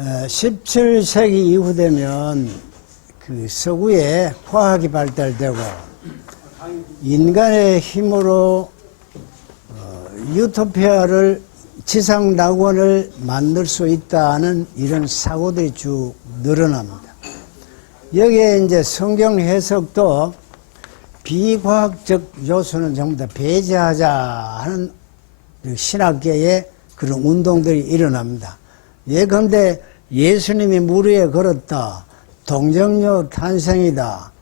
17세기 이후 되면 그 서구에 과학이 발달되고 인간의 힘으로 유토피아를 지상 낙원을 만들 수 있다는 이런 사고들이 쭉 늘어납니다. 여기에 이제 성경 해석도 비과학적 요소는 전부 다 배제하자 하는 신학계의 그런 운동들이 일어납니다. 예컨대 예수님이 물 위에 걸었다, 동정녀 탄생이다,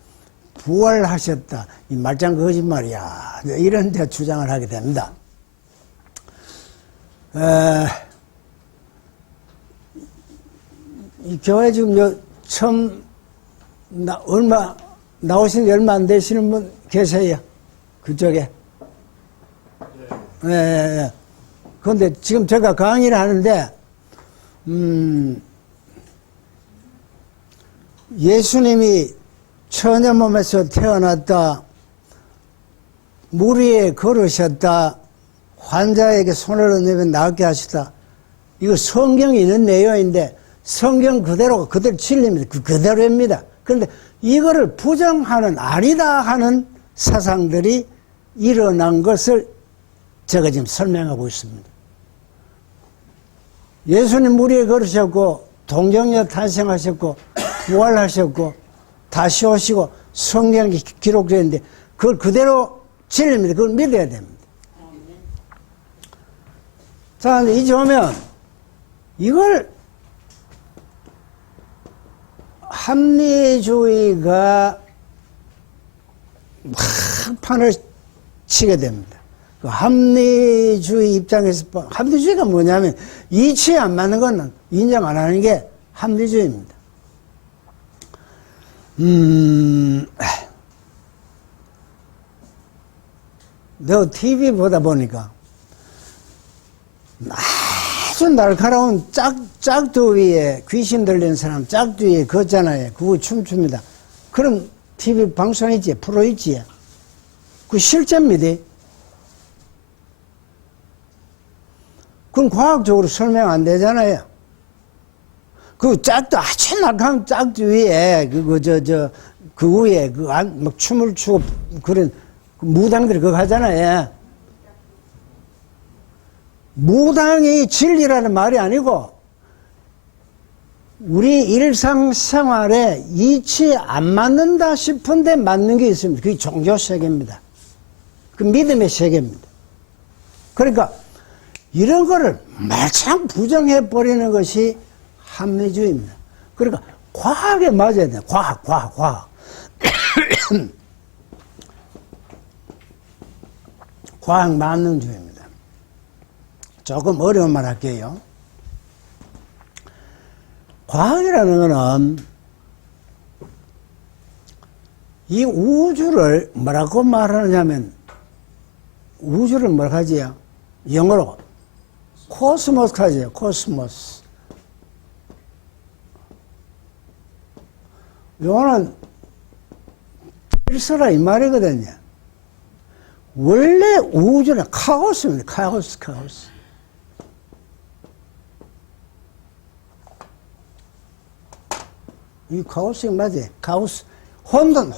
부활하셨다, 이 말짱 거짓말이야, 이런 데 주장을 하게 됩니다. 이 교회 지금 처음 나오신 지 얼마 안 되시는 분 계세요? 그쪽에? 네. 그런데 지금 제가 강의를 하는데, 예수님이 처녀 몸에서 태어났다, 물 위에 걸으셨다, 환자에게 손을 얹으면 낫게 하시다. 이거 성경에 있는 내용인데 성경 그대로 진리입니다. 그대로입니다. 그런데 이거를 부정하는 아니다 하는 사상들이 일어난 것을 제가 지금 설명하고 있습니다. 예수님 물 위에 걸으셨고 동정녀 탄생하셨고 부활하셨고 다시 오시고 성경에 기록되어 있는데 그걸 그대로 진리입니다. 그걸 믿어야 됩니다. 자, 이제 오면 이걸 합리주의가 막 판을 치게 됩니다. 그 합리주의 입장에서 합리주의가 뭐냐면 이치에 안 맞는 건 인정 안 하는 게 합리주의입니다. 내가 TV 보다 보니까 아주 날카로운 짝두 위에 귀신 들린 사람 짝두 위에 걷잖아요. 그거 춤춥니다. 그런 TV 방송 있지, 프로 있지. 그거 실제입니다. 그건 과학적으로 설명 안 되잖아요. 그 짝두, 아주 날카로운 짝두 위에, 그 위에, 막 춤을 추고, 그런, 무당들이 그거 하잖아요. 무당이 진리라는 말이 아니고, 우리 일상생활에 이치에 안 맞는다 싶은데 맞는 게 있습니다. 그게 종교 세계입니다. 그 믿음의 세계입니다. 그러니까, 이런 거를 말창 부정해버리는 것이 합리주의입니다. 그러니까 과학에 맞아야 돼요. 과학. 과학 만능주의입니다. 조금 어려운 말 할게요. 과학이라는 거는 이 우주를 뭐라고 말하느냐면 우주를 뭐라고 하지요? 영어로 코스모스 하지요. 코스모스. 요거는 질서라 이 말이거든요. 원래 우주는 카오스입니다. 카오스. 이 카오스 맞아요. 카오스. 혼돈.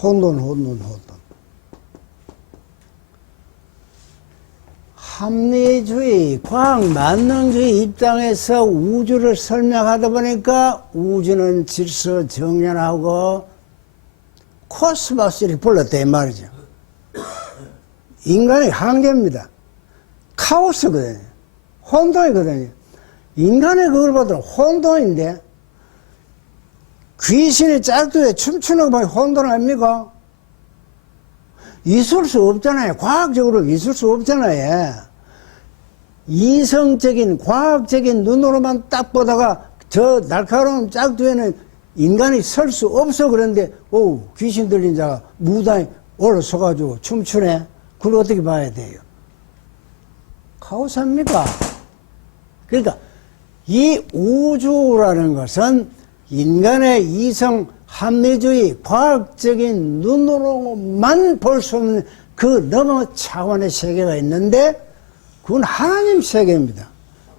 합리주의, 과학 만능주의 입장에서 우주를 설명하다 보니까 우주는 질서 정연하고 코스모스를 불렀다 이 말이죠. 인간의 한계입니다. 카오스거든요. 혼돈이거든요. 인간의 그걸 보더라도 혼돈인데 귀신이 짝두에 춤추는 거 보니 혼돈 아닙니까? 있을 수 없잖아요. 과학적으로 있을 수 없잖아요. 이성적인 과학적인 눈으로만 딱 보다가 저 날카로운 짝두에는 인간이 설 수 없어. 그런데 귀신 들린 자가 무당이 올라서가지고 춤추네. 그걸 어떻게 봐야 돼요? 카오스입니까? 그러니까 이 우주라는 것은 인간의 이성 합리주의 과학적인 눈으로만 볼 수 없는 그 너머 차원의 세계가 있는데 그건 하나님 세계입니다.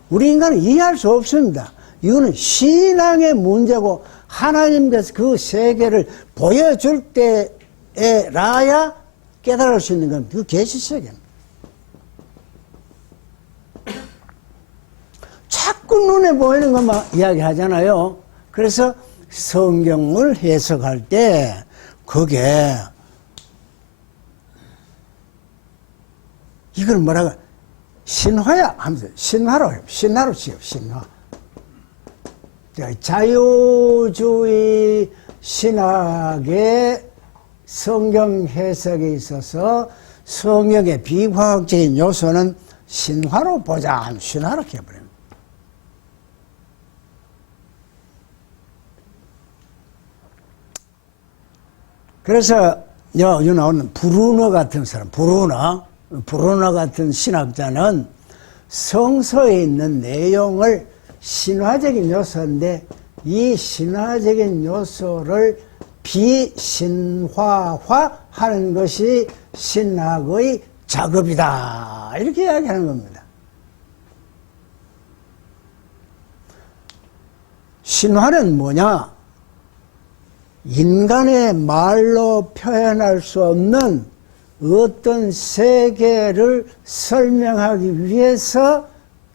우리 인간은 이해할 수 없습니다. 이거는 신앙의 문제고 하나님께서 그 세계를 보여줄 때에라야 깨달을 수 있는 겁니다. 그 계시세계입니다. 자꾸 눈에 보이는 것만 이야기하잖아요. 그래서 성경을 해석할 때 그게 이걸 뭐라고 신화야 하면서 신화로 해요. 신화로 치요. 신화. 자유주의 신학의 성경 해석에 있어서 성경의 비과학적인 요소는 신화로 보자 하면 신화로 해버립니다. 그래서 여기 나오는 브루너 같은 사람, 브루너 같은 신학자는 성서에 있는 내용을 신화적인 요소인데 이 신화적인 요소를 비신화화하는 것이 신학의 작업이다. 이렇게 이야기하는 겁니다. 신화는 뭐냐? 인간의 말로 표현할 수 없는 어떤 세계를 설명하기 위해서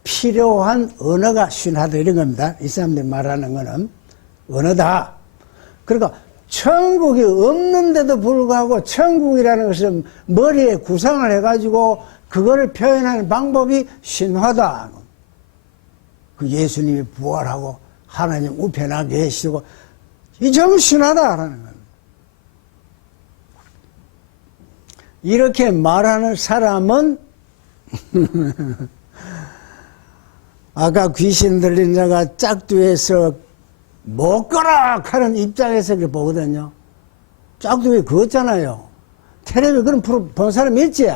필요한 언어가 신화다 이런 겁니다. 이 사람들이 말하는 거는 언어다. 그러니까 천국이 없는데도 불구하고 천국이라는 것은 머리에 구상을 해가지고 그거를 표현하는 방법이 신화다. 그 예수님이 부활하고 하나님 우편에 계시고 이 전부 신화다라는 겁니다. 이렇게 말하는 사람은 아까 귀신 들린 자가 짝두에서 못 가라 하는 입장에서 그렇게 보거든요. 짝두에 그었잖아요. 텔레비 그런 프로 본 사람 있지?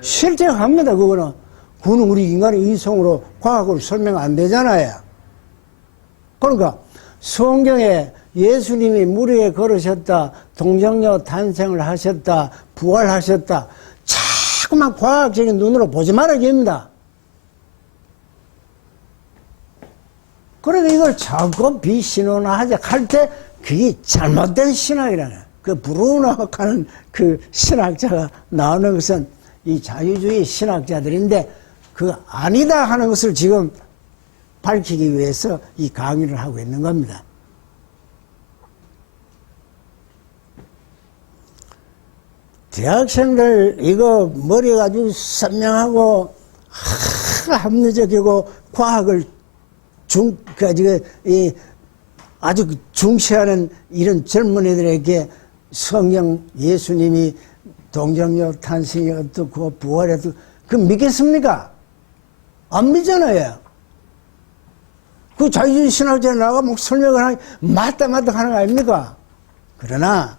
실제 합니다. 그거는 우리 인간의 인성으로 과학으로 설명 안 되잖아요. 그러니까 성경에 예수님이 물 위에 걸으셨다, 동정녀 탄생을 하셨다, 부활하셨다, 자꾸만 과학적인 눈으로 보지 말아야 그러니까 이걸 자꾸 비신론화하자 할 때 그게 잘못된 신학이라는 그 브루너 하는 그 신학자가 나오는 것은 이 자유주의 신학자들인데 그 아니다 하는 것을 지금 밝히기 위해서 이 강의를 하고 있는 겁니다. 대학생들 이거 머리가 아주 선명하고 합리적이고 과학을 아주 중시하는 이런 젊은이들에게 성경 예수님이 동정녀 탄생이 어떻고 부활이 어떻고 그 믿겠습니까? 안 믿잖아요. 그 자유주의 신학자 나가 뭐 설명을 하니 맞다 하는 거 아닙니까? 그러나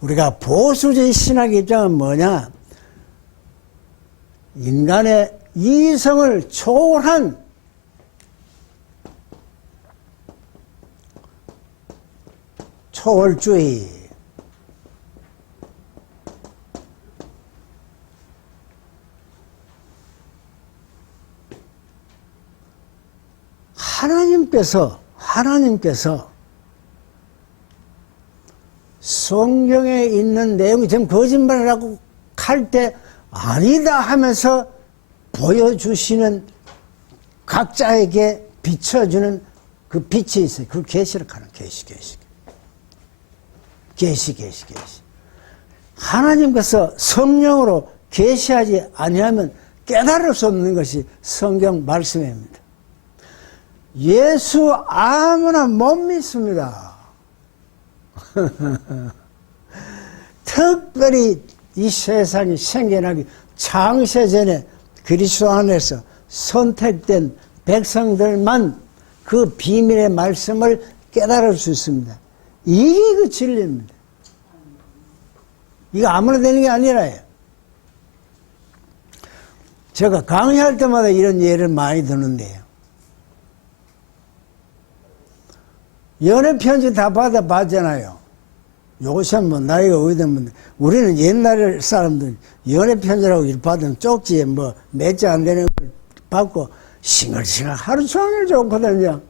우리가 보수주의 신학의 입장은 뭐냐? 인간의 이성을 초월한 초월주의. 하나님께서 성경에 있는 내용이 좀 거짓말이라고 할 때 아니다 하면서 보여주시는 각자에게 비춰주는 그 빛이 있어요. 그걸 계시를 하는 계시. 하나님께서 성령으로 계시하지 아니하면 깨달을 수 없는 것이 성경 말씀입니다. 예수 아무나 못 믿습니다. 특별히 이 세상이 생겨나기 창세전에 그리스도 안에서 선택된 백성들만 그 비밀의 말씀을 깨달을 수 있습니다. 이게 그 진리입니다. 이거 아무나 되는 게 아니라요. 제가 강의할 때마다 이런 예를 많이 드는데요. 연애 편지 다 받아봤잖아요. 요새 뭐 나이가 어디든 우리는 옛날 사람들 연애 편지라고 받으면 쪽지에 뭐 몇 자 안 되는 걸 받고 싱글싱글 하루 종일 좋거든요.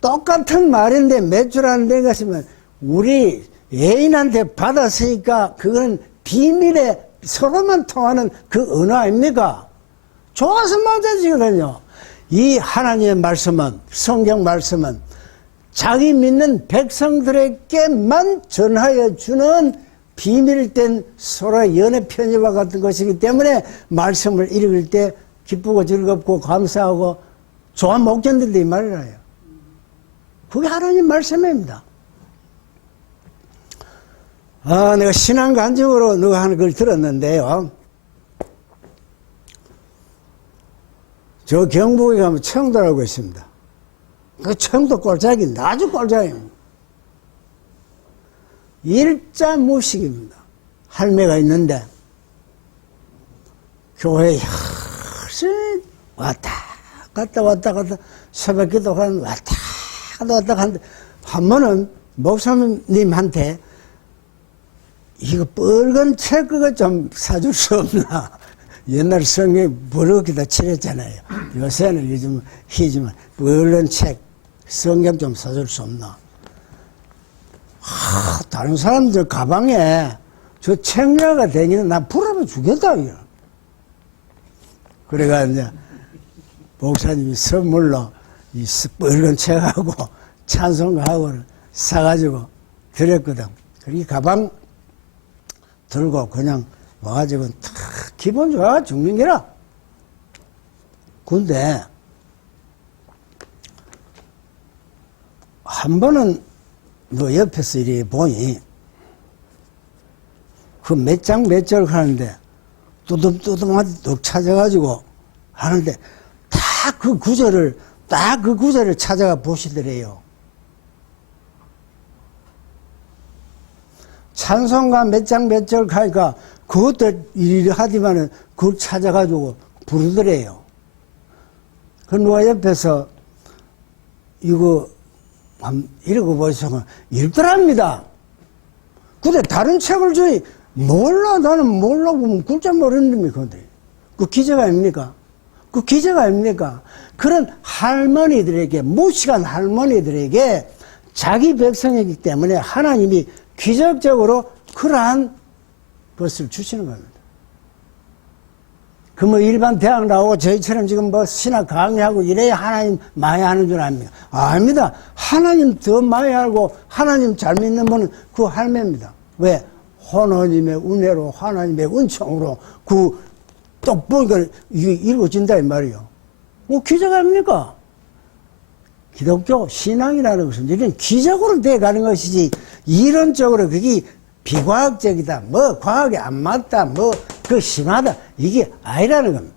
똑같은 말인데 몇 줄 안 된 것이면 우리 애인한테 받았으니까 그건 비밀에 서로만 통하는 그 언어 아닙니까? 좋아서 맞아지거든요. 이 하나님의 말씀은, 성경 말씀은 자기 믿는 백성들에게만 전하여 주는 비밀된 서로의 연애 편지와 같은 것이기 때문에 말씀을 읽을 때 기쁘고 즐겁고 감사하고 좋아 못 견딘다 이 말이에요. 그게 하나님 말씀입니다. 내가 신앙 간증으로 누가 하는 걸 들었는데요. 저 경북에 가면 청도라고 있습니다. 그 청도 꼴짝인데 아주 꼴짝입니다. 일자무식입니다. 할매가 있는데 교회에 열심히 왔다 갔다 새벽 기도하는 왔다 갔다 하는데 한 번은 목사님한테 이거 빨간 책 그거 좀 사줄 수 없나. 옛날 성경에 버럭이다 칠했잖아요. 요새는 요즘 희지만 빨간 책 성경 좀 사줄 수 없나. 다른 사람들 가방에 저 책야가 다니는 나 불러면 죽겠다 이거. 그래가 이제 목사님이 선물로 이 빨간 책하고 찬송가하고를 사가지고 드렸거든. 그리고 가방 들고 그냥 와가지고 탁 기분 좋아 죽는 게라. 근데 한 번은 너 옆에서 이리 보니 그 몇 장 몇 절 하는데 뚜둠뚜둠하게 뚝 찾아가지고 하는데 딱 그 구절을 찾아가 보시더래요. 찬송가 몇 장 몇 절 가니까 그것도 일일이 하지만은 그걸 찾아가지고 부르더래요. 그 누가 옆에서 이거 읽어보시면 읽더랍니다. 근데 다른 책을 저희 몰라 나는 몰라 보면 글자 모르는 놈이 건데 그 기자가 아닙니까? 그 기자가 아닙니까? 그런 할머니들에게 무식한 할머니들에게 자기 백성이기 때문에 하나님이 기적적으로 그러한 것을 주시는 겁니다. 그 뭐 일반 대학 나오고 저희처럼 지금 뭐 신학 강의하고 이래야 하나님 많이 하는 줄 압니까? 아닙니다. 하나님 더 많이 알고 하나님 잘 믿는 분은 그 할매입니다. 왜? 하나님의 은혜로 하나님의 은총으로 그 딱 보니까 이게 읽어진다 이 말이에요. 뭐 기적 아닙니까? 기독교 신앙이라는 것은 이런 기적으로 돼가는 것이지 이론적으로 그게 비과학적이다, 뭐 과학에 안 맞다, 뭐 그 심하다 이게 아니라는 겁니다.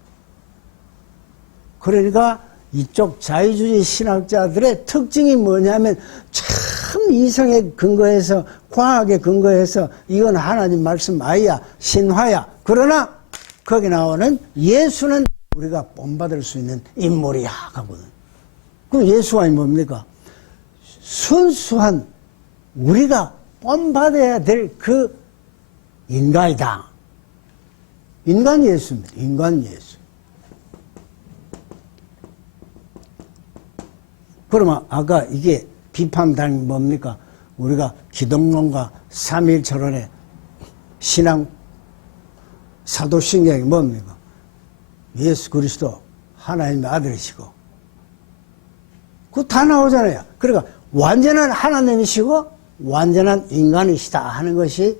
그러니까 이쪽 자유주의 신학자들의 특징이 뭐냐면 참 이성에 근거해서 과학에 근거해서 이건 하나님 말씀 아니야 신화야. 그러나 거기 나오는 예수는 우리가 본받을 수 있는 인물이야 하거든. 그럼 예수가 뭡니까? 순수한 우리가 본받아야 될 그 인간이다. 인간 예수입니다. 인간 예수. 그러면 아까 이게 비판당이 뭡니까? 우리가 기독론과 삼위일체론의 신앙 사도신경이 뭡니까? 예수 그리스도 하나님의 아들이시고 그거 다 나오잖아요. 그러니까 완전한 하나님이시고 완전한 인간이시다 하는 것이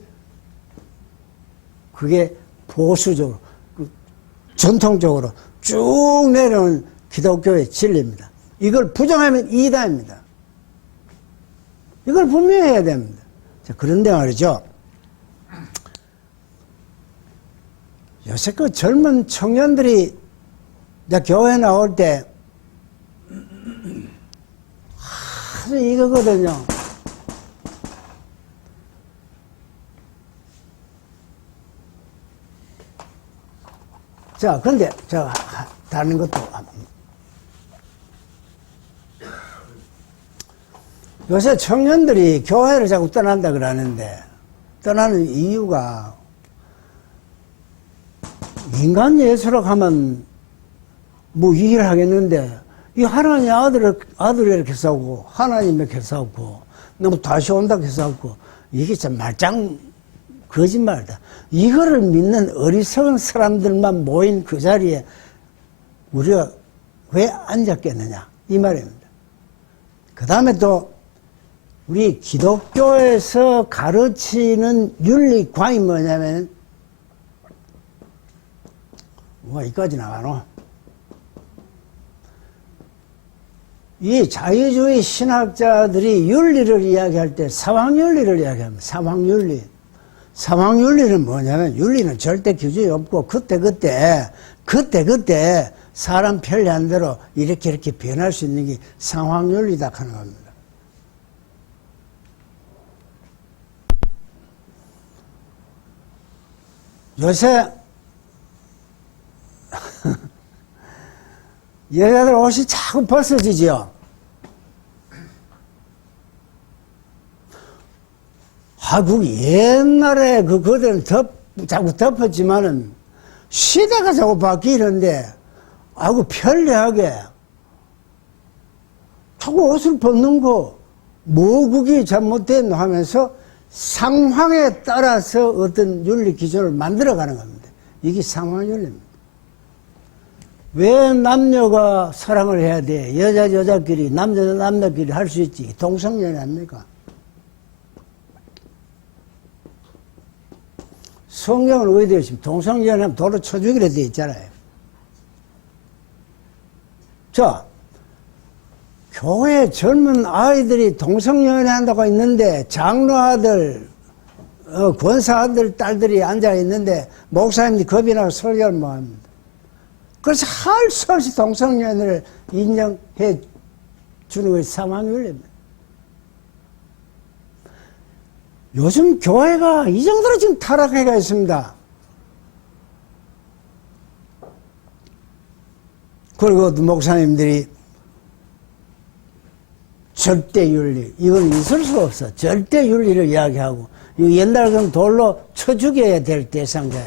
그게 보수적으로 전통적으로 쭉 내려온 기독교의 진리입니다. 이걸 부정하면 이단입니다. 이걸 분명히 해야 됩니다. 자, 그런데 말이죠. 요새 그 젊은 청년들이 교회 나올 때 아주 이거거든요. 자, 근데, 다른 것도. 요새 청년들이 교회를 자꾸 떠난다 그러는데, 떠나는 이유가, 인간 예수로 가면 뭐 일을 하겠는데, 이 하나님 아들을 이렇게 싸우고, 하나님 이렇게 싸우고, 너무 다시 온다고 해서 이게 참 말짱 거짓말이다. 이거를 믿는 어리석은 사람들만 모인 그 자리에 우리가 왜 앉았겠느냐, 이 말입니다. 그 다음에 또 우리 기독교에서 가르치는 윤리관이 뭐냐면, 뭐 이까지 나가노? 이 자유주의 신학자들이 윤리를 이야기할 때 사왕윤리를 이야기합니다. 사왕윤리. 사왕윤리는 뭐냐면, 윤리는 절대 규정이 없고 그때그때 사람 편리한 대로 이렇게 변할 수 있는 게 상황윤리다 하는 겁니다. 요새 여자들 옷이 자꾸 벗어지죠. 그 옛날에 그들은 자꾸 덮었지만은 시대가 자꾸 바뀌는데 편리하게 자꾸 옷을 벗는 거 뭐 그게 잘못됐노 하면서 상황에 따라서 어떤 윤리 기준을 만들어가는 겁니다. 이게 상황윤리입니다. 왜 남녀가 사랑을 해야 돼? 여자끼리, 남자끼리 할 수 있지. 동성연애 아닙니까? 성경은 왜 되어 있습니까? 동성연애하면 도로 쳐주기로 되어 있잖아요. 자, 교회 젊은 아이들이 동성연애 한다고 했는데, 장로 아들, 권사 아들, 딸들이 앉아 있는데, 목사님이 겁이 나서 설교를 못 합니다. 그래서 할 수 없이 동성연애를 인정해 주는 것이 상황윤리입니다. 요즘 교회가 이 정도로 지금 타락해가 있습니다. 그리고 목사님들이 절대윤리, 이건 있을 수 없어. 절대윤리를 이야기하고, 옛날 그럼 돌로 쳐 죽여야 될 대상자야.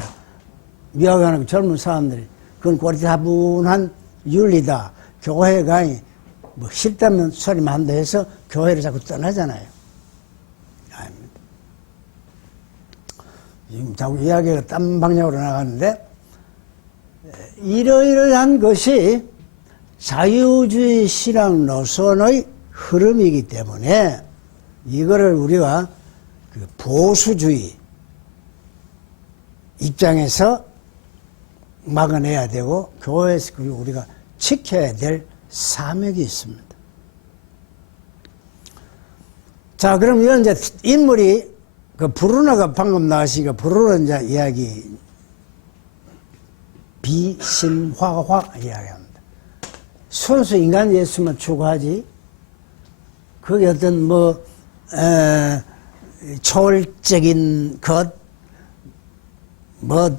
이야기하는 젊은 사람들이. 그건 꼬리타분한 윤리다. 교회가 뭐 싫다면 소리만 한다 해서 교회를 자꾸 떠나잖아요. 아닙니다. 지금 자꾸 이야기가 딴 방향으로 나가는데, 이러이러한 것이 자유주의 신앙 노선의 흐름이기 때문에 이거를 우리가 그 보수주의 입장에서 막아내야 되고, 교회에서 우리가 지켜야 될 사명이 있습니다. 자, 그럼 이런 이제 인물이, 브루너가 방금 나왔으니까, 브루너 이제 이야기, 비신화화 이야기합니다. 순수 인간 예수만 추구하지, 그게 어떤 초월적인 것,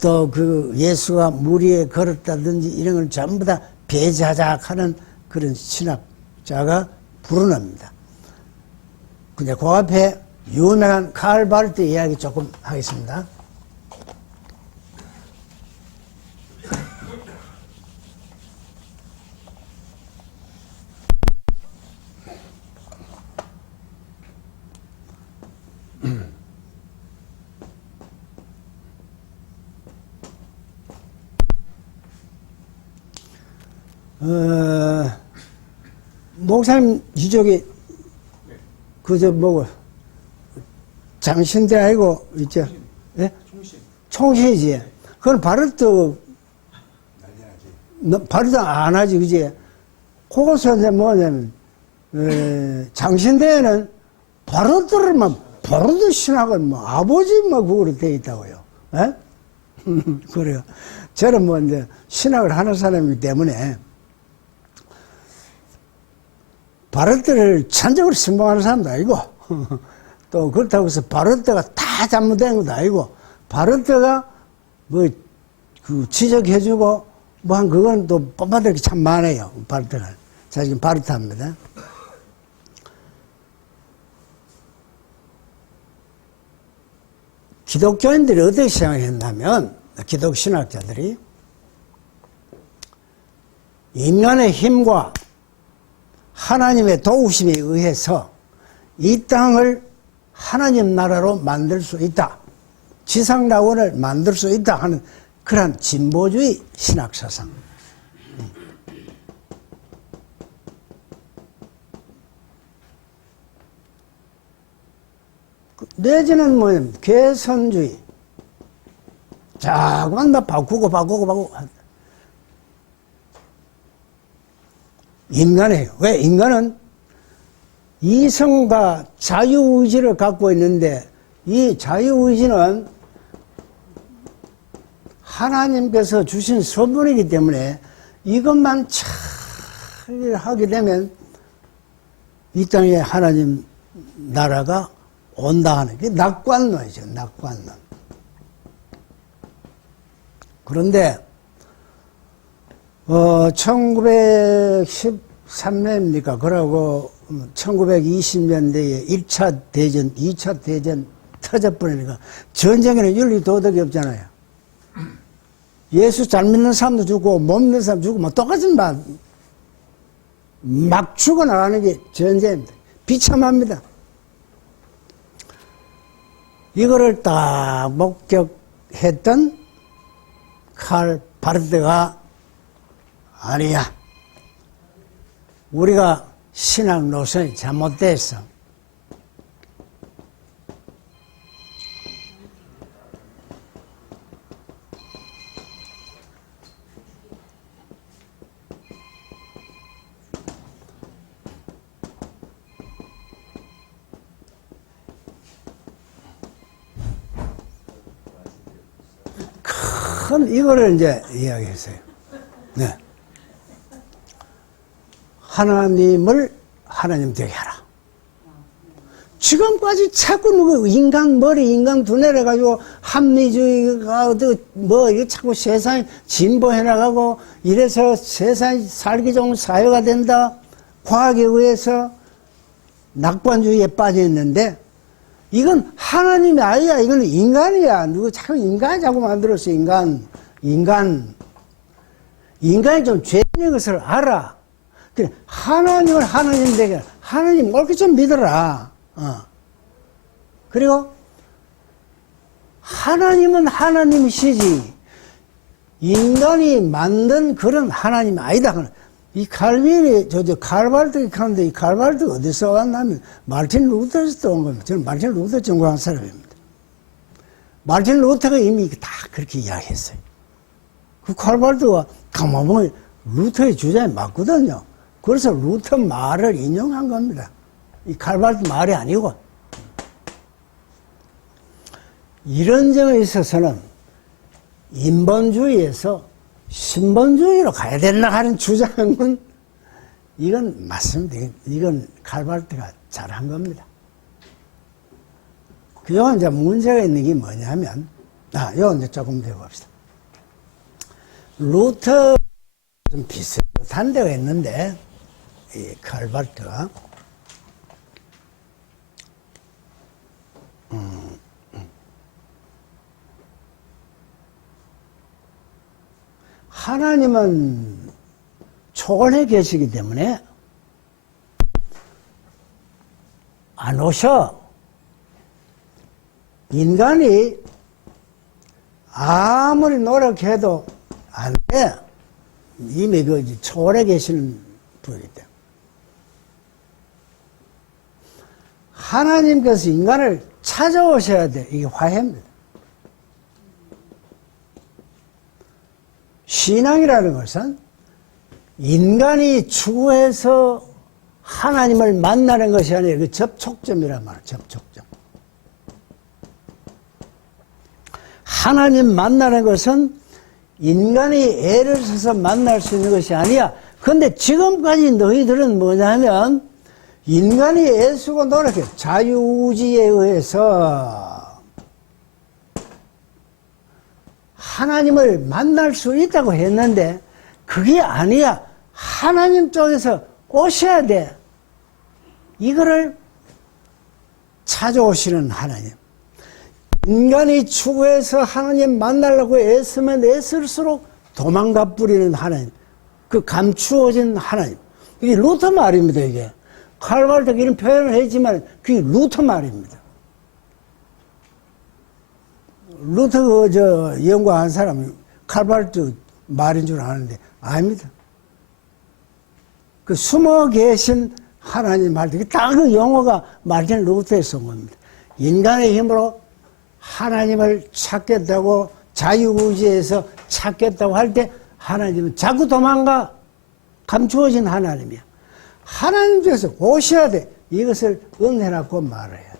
또 예수가 물 위에 걸었다든지 이런 걸 전부 다 배제하자하는 그런 신학자가 브루너입니다. 근데 그 앞에 유명한 칼 바르트 이야기 조금 하겠습니다. 목사님 이쪽에 장신대 아니고 있죠? 예? 총신이지. 그건 바르트 바르트 안 하지, 그지? 그것은 이제 뭐냐면 장신대에는 바르트 신학은 아버지 그거로 되어 있다고요. 예? 그래요. 저는 이제 신학을 하는 사람이기 때문에 바르트를 천적으로 신봉하는 사람도 아니고, 또 그렇다고 해서 바르트가 다 잘못된 것도 아니고, 바르트가 지적해주고 한 그건 또 뽑아들 게 참 많아요. 바르트가. 자, 지금 바르트입니다. 기독교인들이 어떻게 생각했냐면, 기독 신학자들이 인간의 힘과 하나님의 도우심에 의해서 이 땅을 하나님 나라로 만들 수 있다. 지상라원을 만들 수 있다 하는 그러한 진보주의 신학사상. 내지는 뭐냐면 개선주의. 자꾸만 다 바꾸고. 인간이에요. 왜? 인간은 이성과 자유의지를 갖고 있는데 이 자유의지는 하나님께서 주신 선물이기 때문에 이것만 잘 하게 되면 이 땅에 하나님 나라가 온다 하는 게 낙관론이죠. 낙관론. 그런데 1913년입니까? 그러고 1920년대에 1차 대전, 2차 대전 터져버리니까 전쟁에는 윤리 도덕이 없잖아요. 예수 잘 믿는 사람도 죽고 못 믿는 사람 죽고 뭐 똑같은 막 죽어나가는 게 전쟁입니다. 비참합니다. 이거를 딱 목격했던 칼 바르트가 아니야. 우리가 신앙 노선이 잘못됐어. 큰 이거를 이제 이야기했어요. 네. 하나님을 하나님 되게 하라. 지금까지 자꾸 누구 인간 머리, 인간 두뇌를 가지고 합리주의가 뭐 이거 자꾸 세상이 진보해 나가고 이래서 세상이 살기 좋은 사회가 된다. 과학에 의해서 낙관주의에 빠져 있는데 이건 하나님이 아니야. 이건 인간이야. 누구 자꾸 인간이 자꾸 만들었어. 인간이 좀 죄 있는 것을 알아. 그래, 하나님을 하나님 되게, 하나님 옳게 좀 믿어라. 그리고, 하나님은 하나님이시지, 인간이 만든 그런 하나님이 아니다. 이 칼빈이, 칼발트가 하는데, 이 칼발트가 어디서 왔냐면, 마르틴 루터에서 온 겁니다. 저는 마르틴 루터 전공한 사람입니다. 마르틴 루터가 이미 다 그렇게 이야기했어요. 그 칼발트가 가만 보면, 루터의 주장이 맞거든요. 그래서 루터 말을 인용한 겁니다. 이 칼발트 말이 아니고. 이런 점에 있어서는 인본주의에서 신본주의로 가야 된다 하는 주장은 이건 맞습니다. 이건 칼발트가 잘한 겁니다. 그동안 이제 문제가 있는 게 뭐냐면, 이거 이제 조금 더 봅시다. 루터 좀 비슷한 데가 있는데, 이 칼발트가 하나님은 초월해 계시기 때문에 안 오셔. 인간이 아무리 노력해도 안 돼. 이미 초월해 계시는 분이기 때문에. 하나님께서 인간을 찾아오셔야 돼. 이게 화해입니다. 신앙이라는 것은 인간이 추구해서 하나님을 만나는 것이 아니라 그 접촉점이란 말이에요. 접촉점. 하나님 만나는 것은 인간이 애를 써서 만날 수 있는 것이 아니야. 그런데 지금까지 너희들은 뭐냐면 인간이 애쓰고 노력해. 자유의지에 의해서 하나님을 만날 수 있다고 했는데 그게 아니야. 하나님 쪽에서 오셔야 돼. 이거를 찾아오시는 하나님. 인간이 추구해서 하나님 만나려고 애쓰면 애쓸수록 도망가 뿌리는 하나님. 그 감추어진 하나님. 이게 루터 말입니다, 이게. 칼발트가 이런 표현을 했지만 그게 루터 말입니다. 루터 연구한 사람은 칼발트 말인 줄 아는데 아닙니다. 그 숨어 계신 하나님 말, 딱 그 용어가 마르틴 루터에서 온 겁니다. 인간의 힘으로 하나님을 찾겠다고 자유의지에서 찾겠다고 할 때 하나님은 자꾸 도망가. 감추어진 하나님이야. 하나님께서 오셔야 돼. 이것을 은혜라고 말해야 돼.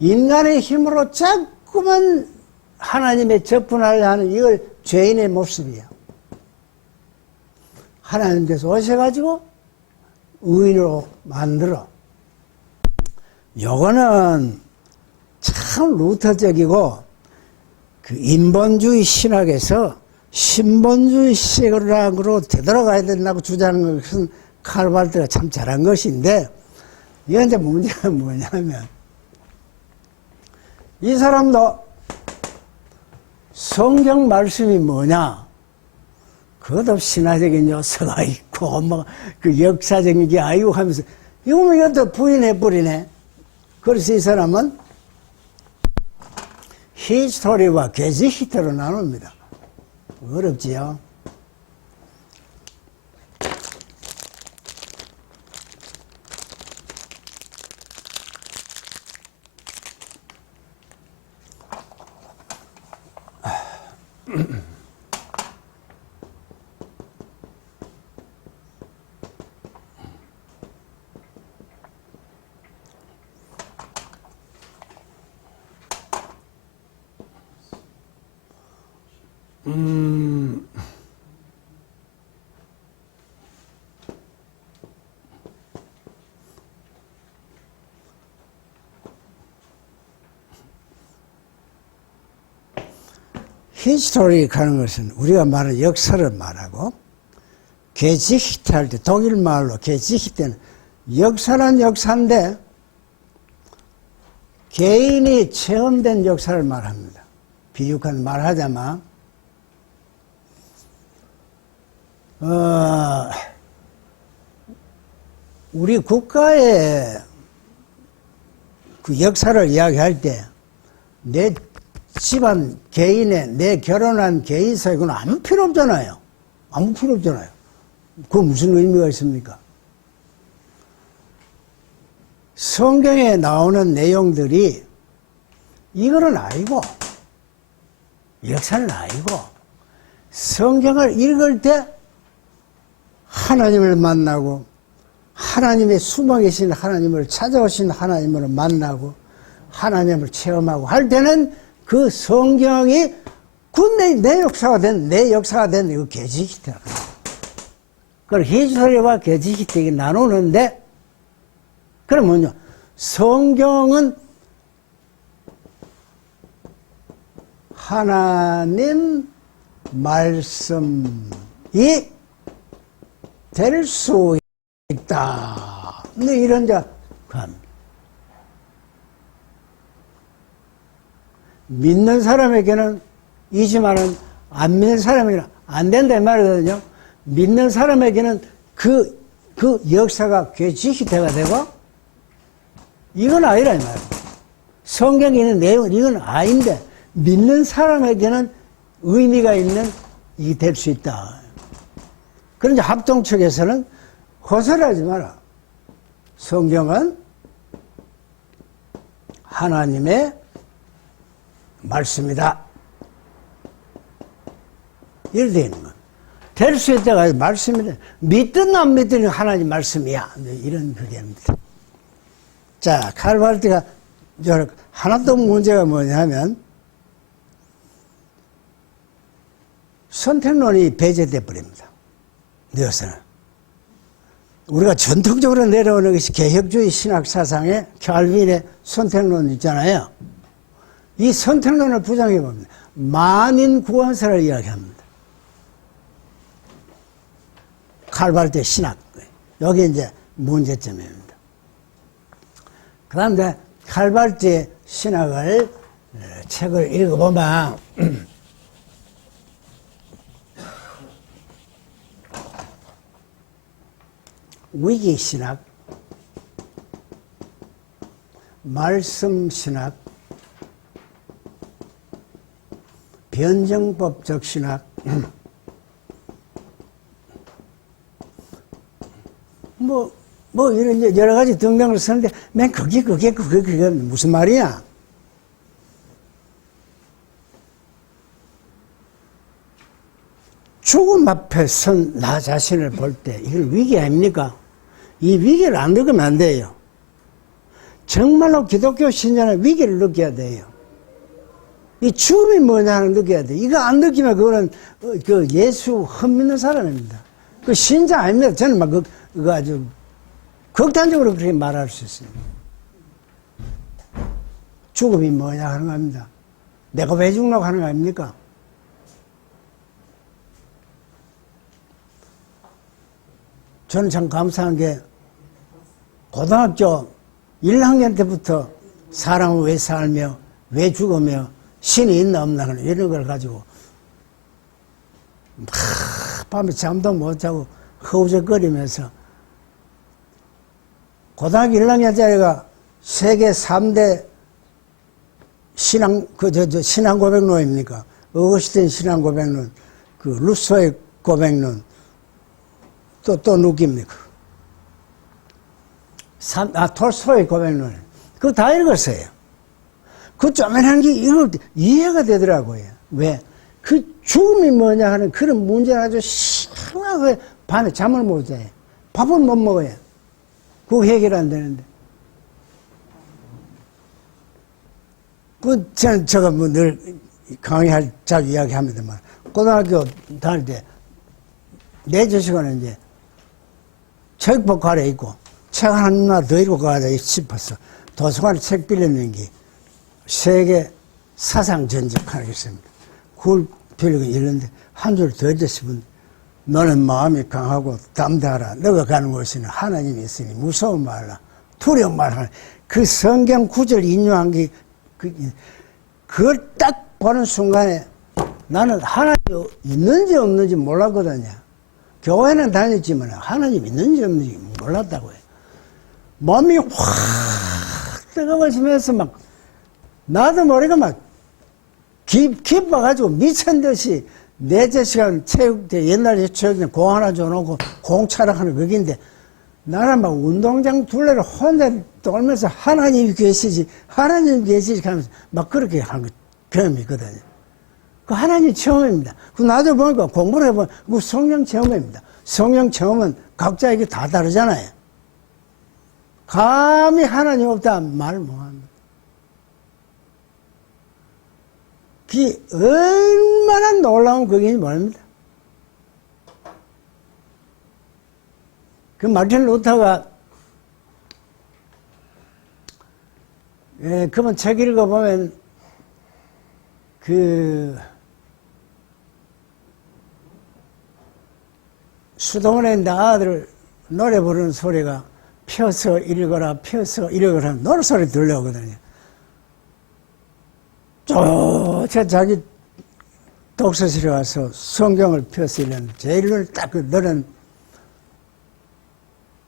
인간의 힘으로 자꾸만 하나님에 접근하려 하는 이걸 죄인의 모습이야. 하나님께서 오셔가지고 의인으로 만들어. 요거는 참 루터적이고 그 인본주의 신학에서 신본주의 신학으로 되돌아가야 된다고 주장하는 것은 칼발트가 참 잘한 것인데, 이건 이제 문제가 뭐냐면, 이 사람도 성경 말씀이 뭐냐? 그것도 신화적인 요소가 있고, 뭐, 그 역사적인 게 아이고 하면서, 이것도 부인해버리네. 그래서 이 사람은 히스토리와 게지히스토리로 나눕니다. 어렵지요? 히스토리 하는 것은 우리가 말하는 역사를 말하고, 게지히테 할 때, 독일 말로 게지히테는 역사란 역사인데 개인이 체험된 역사를 말합니다. 비유한 말하자면 우리 국가의 그 역사를 이야기할 때 내 집안 개인의 내 결혼한 개인사 이건 아무 필요 없잖아요. 아무 필요 없잖아요. 그거 무슨 의미가 있습니까? 성경에 나오는 내용들이 이거는 아니고, 역사는 아니고, 성경을 읽을 때 하나님을 만나고 하나님의 숨어 계신 하나님을 찾아오신 하나님을 만나고 하나님을 체험하고 할 때는 그 성경이 내 역사가 된, 내 역사가 된 이거 게지히테라. 그걸 히스토리와 게지히테 나누는데, 그럼 뭐냐? 성경은 하나님 말씀이 될 수 있다. 이런 자, 믿는 사람에게는 이지만은 안 믿는 사람에게는 안 된다 이 말이거든요. 믿는 사람에게는 그 역사가 게지히테가 되고, 이건 아니라 이 말이에요. 성경에 있는 내용은 이건 아닌데, 믿는 사람에게는 의미가 있는 이 될 수 있다. 그런데 합동 측에서는 허설하지 마라. 성경은 하나님의 말씀이다. 이렇게 되어 있는 건. 될 수 있다가 말씀이다. 믿든 안 믿든 하나님 말씀이야. 이런 그게입니다. 자, 칼발트가 하나 또 문제가 뭐냐면, 선택론이 배제돼 버립니다. 여기서는. 우리가 전통적으로 내려오는 것이 개혁주의 신학 사상의 칼빈의 선택론 있잖아요. 이 선택론을 부정해 봅니다. 만인 구원설을 이야기합니다. 칼발트의 신학. 여기 이제 문제점입니다. 그 다음에 칼발트의 신학을 책을 읽어보면 위기신학, 말씀신학, 변증법적 신학, 이런 여러 가지 등등을 쓰는데, 그게 무슨 말이야? 죽음 앞에 선 나 자신을 볼 때, 이걸 위기 아닙니까? 이 위기를 안 느끼면 안 돼요. 정말로 기독교 신자는 위기를 느껴야 돼요. 이 죽음이 뭐냐를 느껴야 돼. 이거 안 느끼면 그거는 그 예수 흠믿는 사람입니다. 그 신자 아닙니다. 저는 막 그거 아주 극단적으로 그렇게 말할 수 있습니다. 죽음이 뭐냐 하는 겁니다. 내가 왜 죽노 하는 거 아닙니까? 저는 참 감사한 게 고등학교 1학년 때부터 사람은 왜 살며 왜 죽으며 신이 있나 없나 이런 걸 가지고 밤에 잠도 못 자고 허우적거리면서 고등학교 1학년짜리가 세계 3대 신앙 신앙 고백론입니까? 어거스틴 신앙 고백론, 그 루소의 고백론, 또 누굽니까? 톨스토이 고백론. 그거 다 읽었어요. 그 쪼맨한 게 이거 이해가 되더라고요. 왜? 그 죽음이 뭐냐 하는 그런 문제를 아주 심하게 밤에 잠을 못 자요. 밥은 못 먹어요. 그거 해결 안 되는데. 제가 늘 강의할 자주 이야기 합니다만, 고등학교 다닐 때, 내 자식은 이제 책복 가려 있고, 책 하나 더 읽고 가야 싶어서 도서관에 책 빌려는 게 세계 사상 전적 하나 있습니다. 그걸 빌리고 이런데 한 줄 더 읽었으면 너는 마음이 강하고 담대하라. 너가 가는 곳에는 하나님이 있으니 무서운 말라. 두려운 말하라. 그 성경 구절 인용한 게 그걸 딱 보는 순간에 나는 하나님이 있는지 없는지 몰랐거든요. 교회는 다녔지만 하나님 있는지 없는지 몰랐다고요. 몸이 확 뜨거워지면서 막 나도 모르게 막 기뻐가지고 미친 듯이 내 자식은 체육대 옛날에 체육대 공 하나 줘놓고 공 차락하는 거긴데 나는 막 운동장 둘레를 혼자 돌면서 하나님이 계시지 하면서 막 그렇게 하는 경험이 있거든요. 그 하나님 체험입니다. 그 나도 보니까 공부를 해보면 그 성령 체험입니다. 성령 체험은 각자에게 다 다르잖아요. 감히 하나님 없다 말 못합니다. 그게 얼마나 놀라운 그게 뭐입니다. 그 마틴 루터가 그분 책 읽어보면 그 수동원에 있는 아들 노래 부르는 소리가 펴서 읽어라 노래소리 들려오거든요. 저 자기 독서실에 와서 성경을 펴서 읽는 제일 딱 그 너는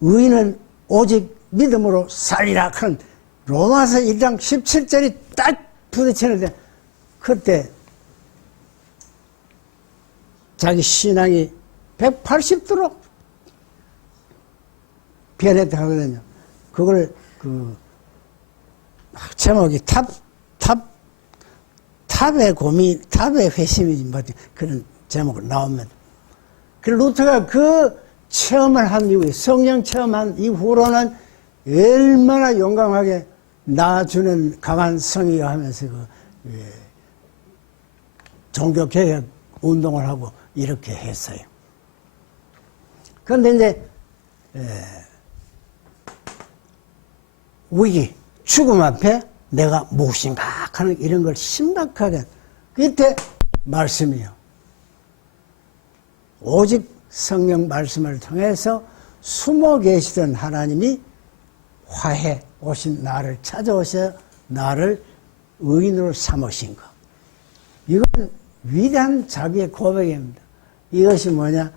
의인은 오직 믿음으로 살리라 하는 로마서 1장 17절이 딱 부딪히는데 그때 자기 신앙이 180도로 변했다 하거든요. 그걸 제목이 탑의 고민, 탑의 회심이지 뭐 그런 제목으로 나옵니다. 그 루터가 그 체험을 한 이후에 성령 체험한 이후로는 얼마나 용감하게 나주는 강한 성의가 하면서 종교개혁 운동을 하고 이렇게 했어요. 그런데 이제 위기, 죽음 앞에 내가 무엇인가 하는 이런 걸 심각하게 그때 말씀이요. 오직 성령 말씀을 통해서 숨어 계시던 하나님이 화해 오신 나를 찾아오셔 나를 의인으로 삼으신 것. 이건 위대한 자기의 고백입니다. 이것이 뭐냐?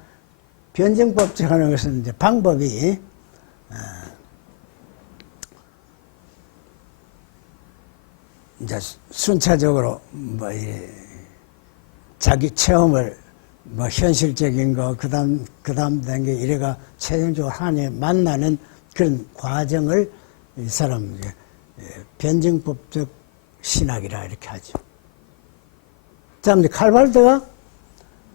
변증법칙 하는 것은 이제 방법이 이제 순차적으로 뭐 자기 체험을 뭐 현실적인 거 그다음 단계 이래가 최종적으로 하나님 만나는 그런 과정을 이 사람 변증법적 신학이라 이렇게 하죠. 자, 이제 칼발트가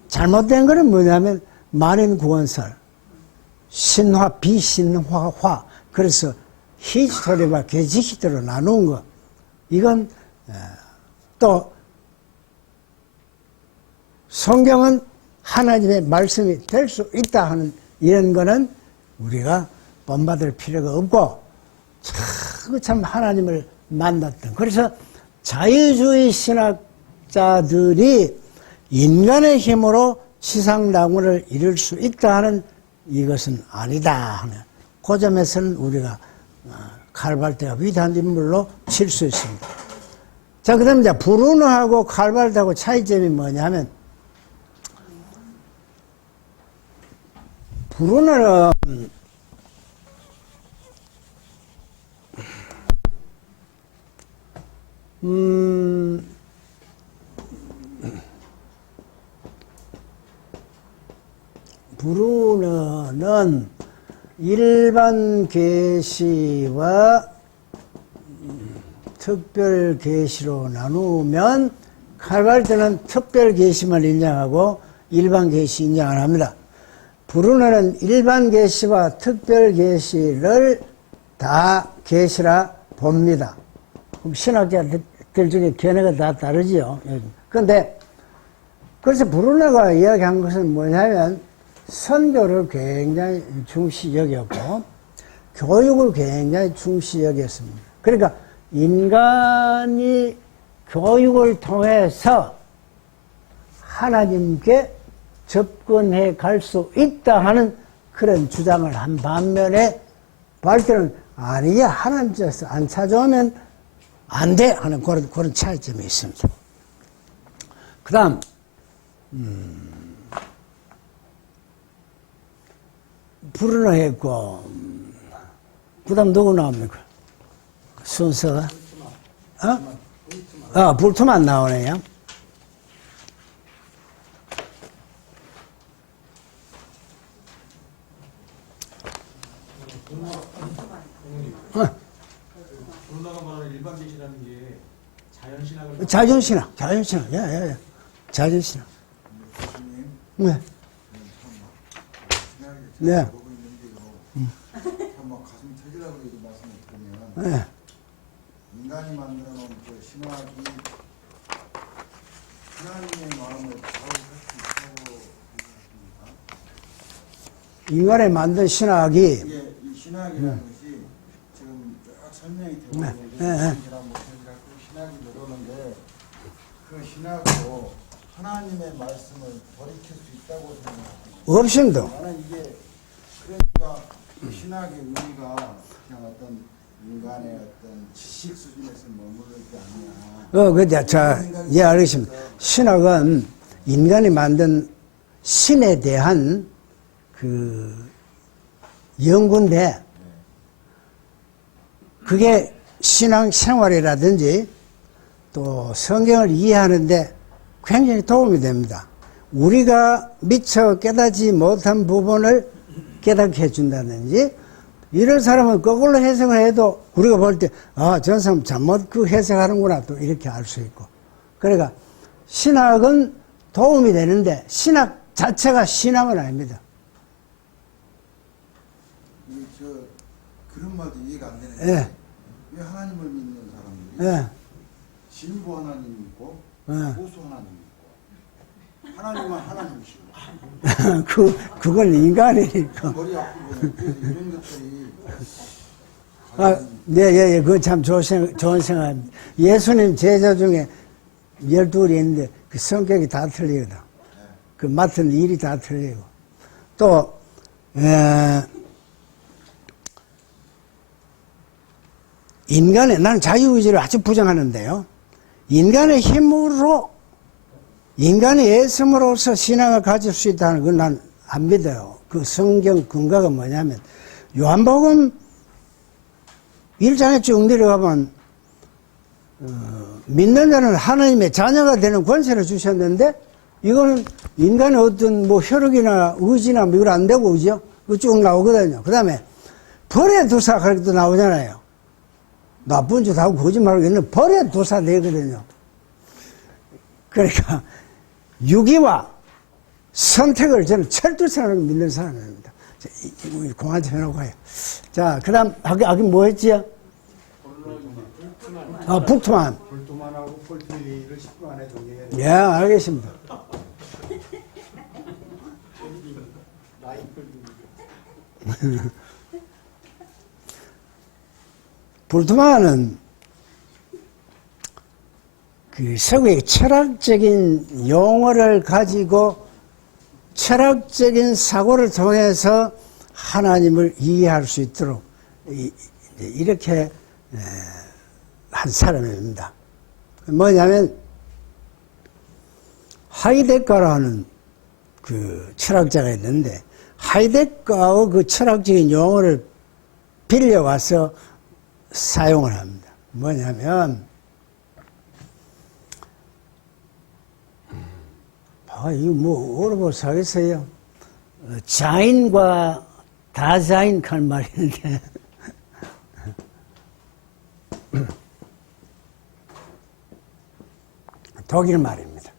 잘못된 거는 뭐냐면 만인 구원설, 신화, 비신화화. 그래서 히스토리와 게지히스토리로 나누는 거. 이건 또 성경은 하나님의 말씀이 될 수 있다 하는 이런 거는 우리가 본받을 필요가 없고 참 하나님을 만났던. 그래서 자유주의 신학자들이 인간의 힘으로 지상낙원을 이룰 수 있다 하는 이것은 아니다 하는 그 점에서는 우리가 칼발트가 위대한 인물로 칠 수 있습니다. 자, 그 다음에 이제 브루너하고 칼발트하고 차이점이 뭐냐면, 브루너는 브루너는 일반 계시와 특별 계시로 나누면 칼발트는 특별 계시만 인정하고 일반 계시 인정 안 합니다. 브루너는 일반 계시와 특별 계시를 다 계시라 봅니다. 신학자들 중에 견해가 다 다르지요. 그런데 그래서 브루너가 이야기한 것은 뭐냐면 선교를 굉장히 중시 여겼고 교육을 굉장히 중시 여겼습니다. 그러니까 인간이 교육을 통해서 하나님께 접근해 갈 수 있다 하는 그런 주장을 한 반면에 발트는 아니야, 하나님께서 안 찾아오면 안 돼 하는 그런 차이점이 있습니다. 그 다음 브루너 했고 그 다음 누구 나옵니까? 순서가? 불트만 나오네요. 브루너가 말하는 일반 계시라는 게 자연신학을 자연신학, 예. 자연신학. 네. 네. 보고 있는데요. 뭐 가슴이 터지라고 이렇게 말씀을 드리면 네. 인간이 만들어 놓은 그 신학이 하나님의 마음을 좌우할 수 있다고 생각하십니까? 인간에 만든 신학이 이게 이 신학이라는 것이 지금 쭉 설명이 되고 있는데 신학이 늘어오는데 그 신학으로 하나님의 말씀을 돌이킬 수 있다고 생각합니다. 없음도. 나는 이게 그러니까 신학의 의미가 그냥 어떤 인간의 어떤 지식 수준에서 머무를 게 아니야. 근데 예, 알겠습니다. 신학은 인간이 만든 신에 대한 그 연구인데 그게 신앙 생활이라든지 또 성경을 이해하는데 굉장히 도움이 됩니다. 우리가 미처 깨닫지 못한 부분을 깨닫게 해준다든지 이런 사람은 거꾸로 해석을 해도 우리가 볼 때 저 사람 잘못 그 해석하는구나 또 이렇게 알 수 있고. 그러니까 신학은 도움이 되는데 신학 자체가 신앙은 아닙니다. 그런 말도 이해가 안 되는 예. 왜 하나님을 믿는 사람들이 예. 진보 하나님 있고 예. 보수 하나님 있고 하나님은 하나님이시고 그건 인간이니까. 머리 아프고 이런 것들이 네, 그거 참 좋은 생각입니다. 예수님 제자 중에 12이 있는데 그 성격이 다 틀리거든. 그 맡은 일이 다 틀리고. 또, 나는 자유의지를 아주 부정하는데요. 인간의 힘으로, 인간의 애씀으로서 신앙을 가질 수 있다는 건 난 안 믿어요. 그 성경 근거가 뭐냐면, 요한복음 1장에 쭉 내려가면 믿는 자는 하나님의 자녀가 되는 권세를 주셨는데 이거는 인간의 어떤 뭐 혈육이나 의지나 뭐 이걸 안 되고 그죠? 그거 쭉 나오거든요. 그 다음에 벌의 두사 그렇게도 나오잖아요. 나쁜 짓 하고 거짓말하고 있는 벌의 두사 되거든요. 그러니까 유기와 선택을 저는 철두처럼 믿는 사람입니다. 공안 좀 해놓고 가요. 자, 그 다음, 아기 뭐 했지? 북투만. 불투만하고 폴트리를 10분 안에 정리해야 돼요. 예, 알겠습니다. 불투만은 그 서구의 철학적인 용어를 가지고 철학적인 사고를 통해서 하나님을 이해할 수 있도록 이렇게 한 사람입니다. 뭐냐면 하이데거라는 그 철학자가 있는데 하이데거의 그 철학적인 용어를 빌려와서 사용을 합니다. 뭐냐면 이거 뭐 어려워서 하겠어요. 자인과 다자인 할 말인데 독일 말입니다.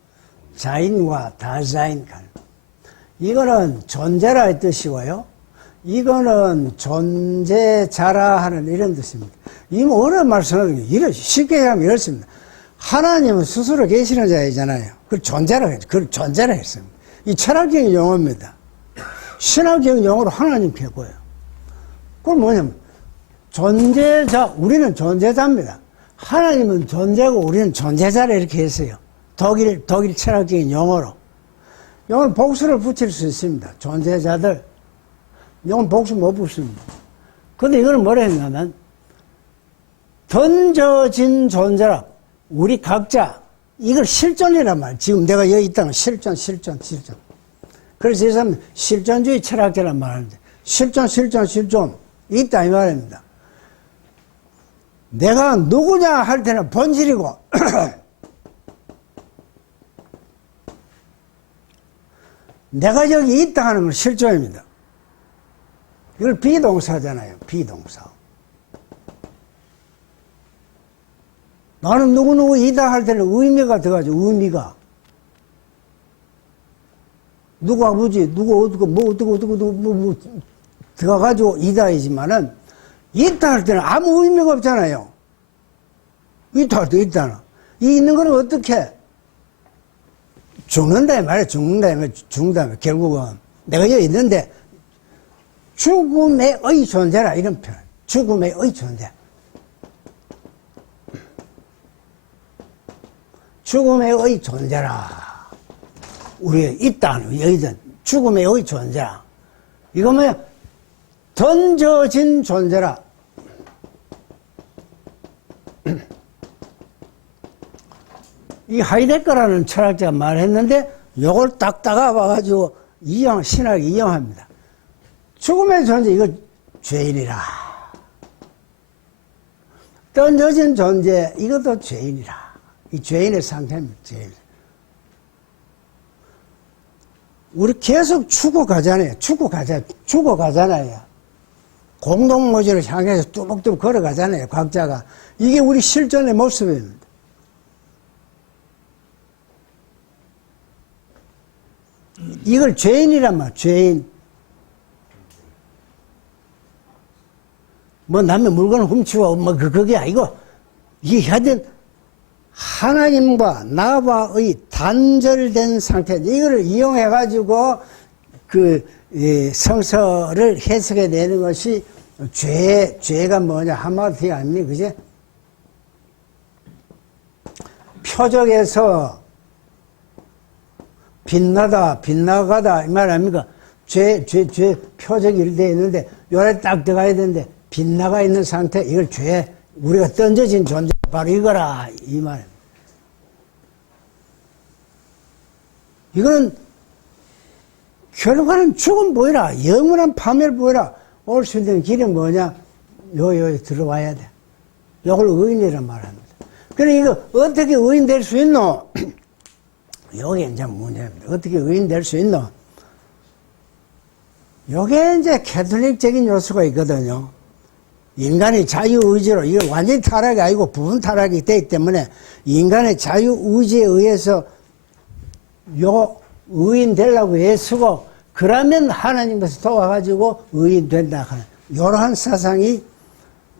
자인과 다자인 간. 이거는 존재라의 뜻이고요. 이거는 존재자라 하는 이런 뜻입니다. 이거 어려운 말씀은 쉽게 하면 이렇습니다. 하나님은 스스로 계시는 자이잖아요. 그걸 존재라 했죠. 그걸 존재라 했습니다. 이 철학적인 용어입니다. 신학적인 용어로 하나님 계고요. 그건 뭐냐면 존재자, 우리는 존재자입니다. 하나님은 존재고 우리는 존재자라 이렇게 했어요. 독일 철학적인 용어로. 이건 복수를 붙일 수 있습니다. 존재자들. 이건 복수 못 붙습니다. 근데 이거는 뭐라 했냐면 던져진 존재라. 우리 각자 이걸 실존이란 말. 지금 내가 여기 있다는 실존. 그래서 이 사람은 실존주의 철학자란 말하는데 실존 있다 이 말입니다. 내가 누구냐 할 때는 본질이고 내가 여기 있다 하는 건 실존입니다. 이걸 비동사잖아요. 비동사. 나는 누구이다 할 때는 의미가 들어가죠. 의미가. 누구 아버지, 누구 어떻게, 뭐, 들어가가지고 이다이지만은, 있다 할 때는 아무 의미가 없잖아요. 있다 할 때 있다나. 이 있는 거는 어떻게? 죽는다, 말이야. 죽는다. 결국은. 내가 여기 있는데, 죽음의 존재라, 이런 표현. 죽음의 존재. 죽음의 존재라. 우리가 있다는 여기든 죽음의 존재라. 이거 뭐야? 던져진 존재라. 이 하이데거라는 철학자가 말했는데 요걸 딱 따가봐가지고 신학이 이용합니다. 죽음의 존재, 이거 죄인이라. 던져진 존재, 이것도 죄인이라. 이 죄인의 상태입니다. 죄인. 우리 계속 죽어가잖아요. 죽어가잖아요. 공동모지를 향해서 뚜벅뚜벅 걸어가잖아요. 각자가. 이게 우리 실존의 모습입니다. 이걸 죄인이란 말, 죄인. 뭐 남의 물건을 훔치고 뭐 그게 아니고 이게 하여튼 하나님과 나와의 단절된 상태, 이거를 이용해가지고 성서를 해석해 내는 것이 죄가 뭐냐, 한마디 아닙니까? 그제? 표적에서 빗나가다, 이 말 아닙니까? 표적이 이렇게 있는데, 요래 딱 들어가야 되는데, 빗나가 있는 상태, 이걸 우리가 던져진 존재, 바로 이거라, 이 말. 이거는 결과는 죽음 보이라, 영원한 파멸 보이라, 올 수 있는 길이 뭐냐? 요요에 들어와야 돼. 요걸 의인이란 말합니다. 그래, 이거 어떻게 의인 될 수 있노? 요게 이제 문제입니다. 어떻게 의인 될 수 있노? 요게 이제 캐톨릭적인 요소가 있거든요. 인간의 자유의지로, 이거 완전히 타락이 아니고 부분 타락이 되기 때문에 인간의 자유의지에 의해서 요 의인 되려고 애쓰고 그러면 하나님께서 도와가지고 의인 된다 하는 이러한 사상이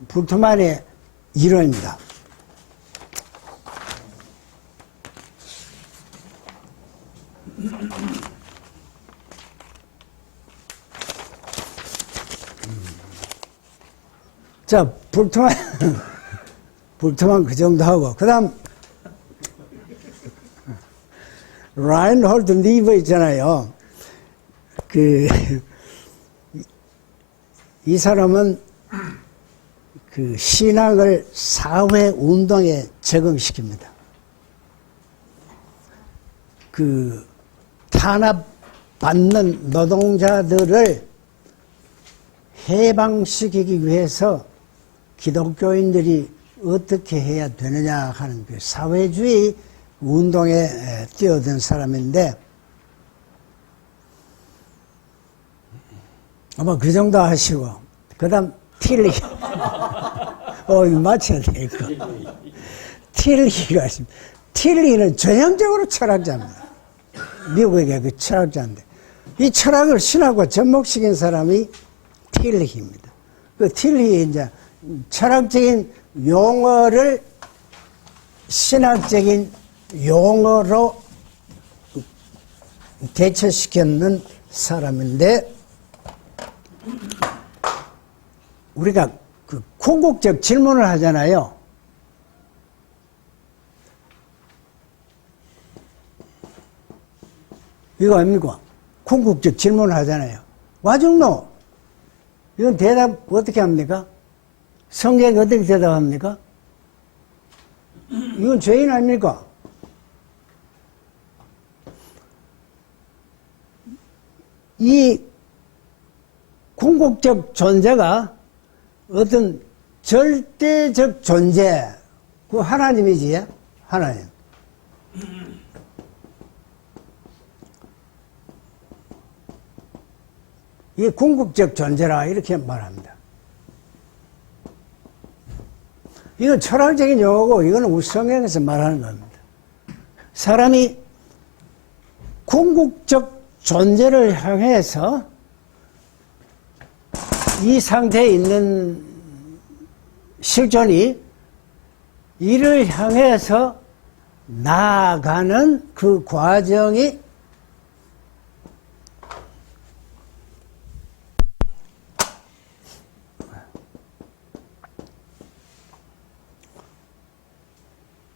불트만의 이론입니다. 자, 불트만 그 정도 하고, 그 다음, 라인홀드 리버 있잖아요. 이 사람은 그 신학을 사회 운동에 적응시킵니다. 그 탄압받는 노동자들을 해방시키기 위해서 기독교인들이 어떻게 해야 되느냐 하는 그 사회주의 운동에 뛰어든 사람인데, 아마 그 정도 하시고, 그 다음, 틸리. 이거 맞춰야 되니까. 틸리가 있습니다. 틸리는 전형적으로 철학자입니다. 미국의 그 철학자인데, 이 철학을 신학과 접목시킨 사람이 틸리입니다. 그 틸리의 이제 철학적인 용어를 신학적인 용어로 대처시켰는 사람인데, 우리가 그 궁극적 질문을 하잖아요. 이거 아닙니까? 궁극적 질문을 하잖아요. 와중노. 이건 대답 어떻게 합니까? 성경이 어떻게 대답합니까? 이건 죄인 아닙니까? 이 궁극적 존재가 어떤 절대적 존재, 그 하나님이지, 하나님. 이게 궁극적 존재라 이렇게 말합니다. 이건 철학적인 용어고 이거는 우리 성경에서 말하는 겁니다. 사람이 궁극적 존재를 향해서 이 상태에 있는 실존이 이를 향해서 나아가는 그 과정이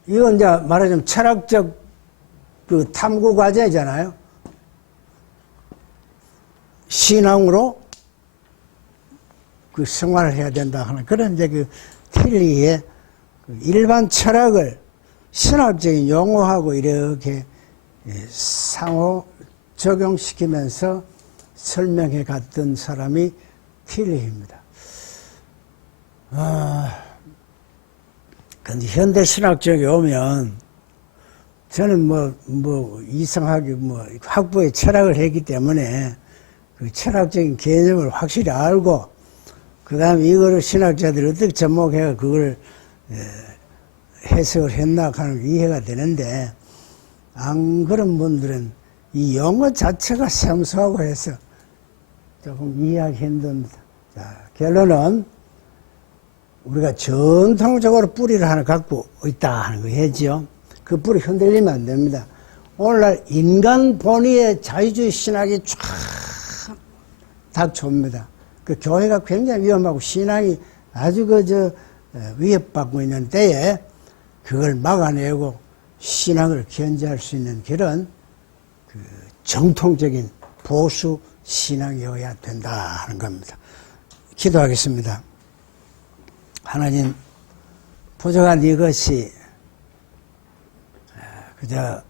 이건 이제 말하자면 철학적 그 탐구 과정이잖아요. 신앙으로 그 생활을 해야 된다 하는 그런 이제 그 틸리의 일반 철학을 신학적인 용어하고 이렇게 상호 적용시키면서 설명해 갔던 사람이 틸리입니다. 근데 현대 신학 쪽에 오면 저는 이상하게 학부에 철학을 했기 때문에 그 철학적인 개념을 확실히 알고 그 다음에 이거를 신학자들이 어떻게 접목해서 그걸 해석을 했나 하는 이해가 되는데, 안 그런 분들은 이 용어 자체가 생소하고 해서 조금 이해하기 힘듭니다. 자, 결론은 우리가 전통적으로 뿌리를 하나 갖고 있다 하는 거 했죠. 그 뿌리 흔들리면 안 됩니다. 오늘날 인간 본위의 자유주의 신학이 쫙 닥쳐옵니다. 그 교회가 굉장히 위험하고 신앙이 아주 위협받고 있는 때에 그걸 막아내고 신앙을 견제할 수 있는 그런 그 정통적인 보수 신앙이어야 된다 하는 겁니다. 기도하겠습니다. 하나님, 부족한 이것이 그저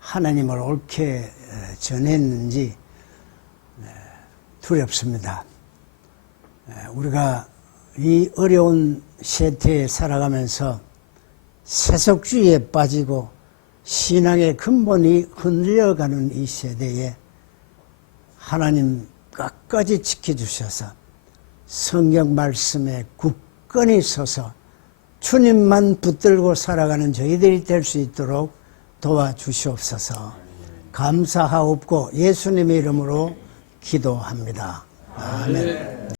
하나님을 옳게 전했는지 두렵습니다. 우리가 이 어려운 세태에 살아가면서 세속주의에 빠지고 신앙의 근본이 흔들려가는 이 세대에 하나님 끝까지 지켜주셔서 성경 말씀에 굳건히 서서 주님만 붙들고 살아가는 저희들이 될 수 있도록 도와주시옵소서. 감사하옵고 예수님의 이름으로 기도합니다. 아멘.